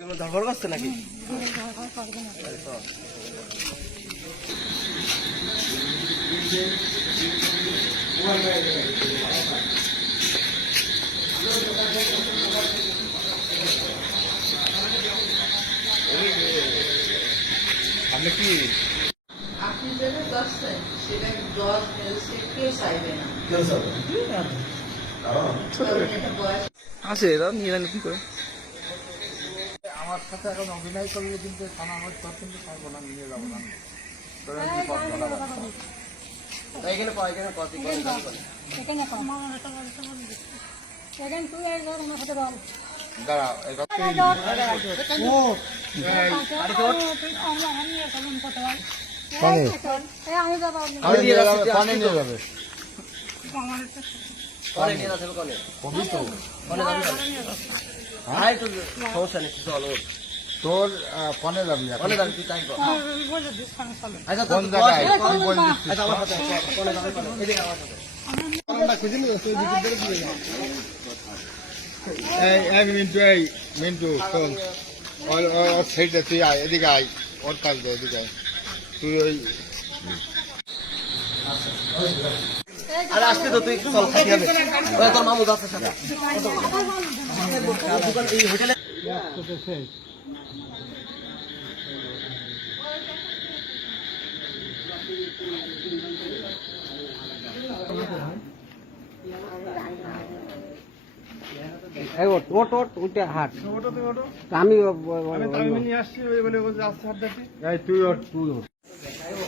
ধরফর করছে নাকি? আপনি কি? আপনি যেটা দশ সেটা দশ ফেলছে কেউ চাইবে না। এটা বয়স আছে এরা নিয়ে কি করে? আমার সাথে এখন অভিনয় করলে কিন্তু থানা আমার তোর কিন্তু পারব না নিয়ে যাব না তোর পথ বলা এখানে পাওয়া এখানে কত এখানে কম এখানে তুই এই আমার সাথে বল। দাঁড়াও আমি যাব। পানি নিয়ে যাবে, কবি তো সমস্যা নেই চল ওর তোর কনে যাবি কনে যাবে তুই তাই চলো। আচ্ছা কোন জায়গায় তুই বল আচ্ছা আমার সাথে কনে যাবে কনে? এদিকে আমার সাথে। এই এক মিনিট এই মিন্টু শোন। ওর ওর- ওর তুই আয় এদিকে আয়। ওর কাজ দে এদিকে আয়। তুই ওই আরে আসতে তো তুই চল খাইতে হবে। ওই তোর মামু যাচ্ছে সাথে। এই হোটেলে আমি তুই তুই ওট এই তুই ওর। এই